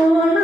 for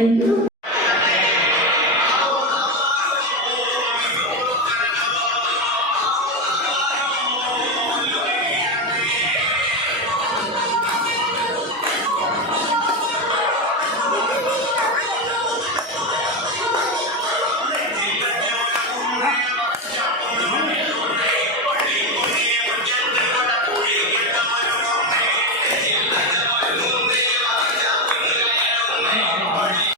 You.